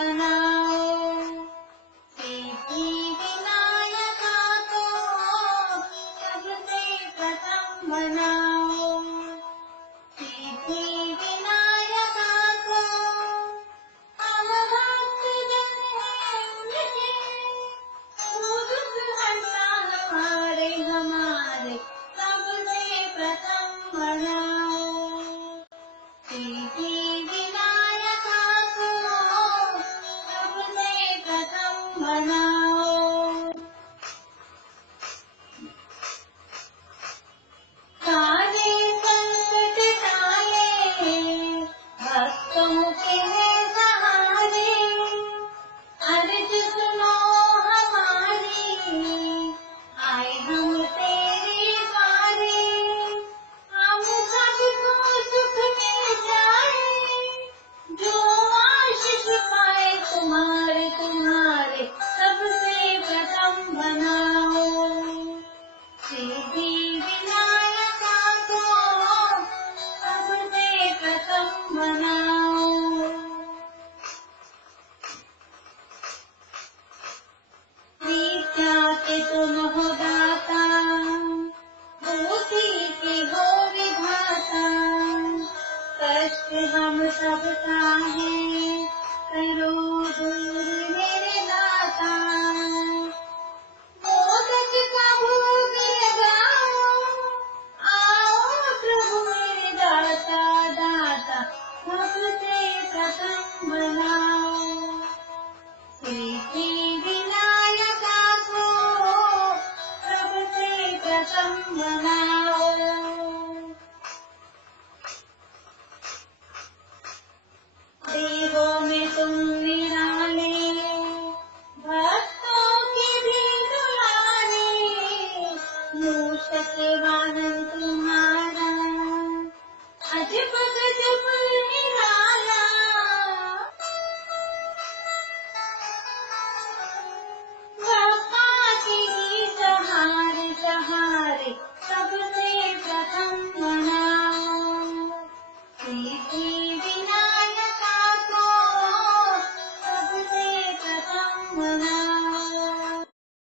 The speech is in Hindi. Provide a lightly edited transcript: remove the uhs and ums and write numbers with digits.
बनाओ। सिद्धि विनायका को सबसे प्रथम बनाओ। सिद्धि विनायका को हम भक्त जन हैं उनके, दुख हरता हमारे हमारे सबसे प्रथम बनाओ। सिद्धि विनायका को सबसे प्रथम बनाओ। सारे संकट टाले भक्तों के हैं सहारे, अर्ज सुनो हमारी आए हम तेरे द्वारे। हम सबको सुख मिल जाए, जो आशीष पाए तुम्हारे तुम्हारे सबसे प्रथम बनाओ। सिद्धि विनायका को सबसे प्रथम बनाओ। विद्या के तुम हो दाता, बुद्धि के हो विधाता, कष्ट हम सबका है करो दूर मेरे दाता। मोदक का भोग लगाओ, आओ प्रभु मेरे दाता दाता सबसे प्रथम बनाओ।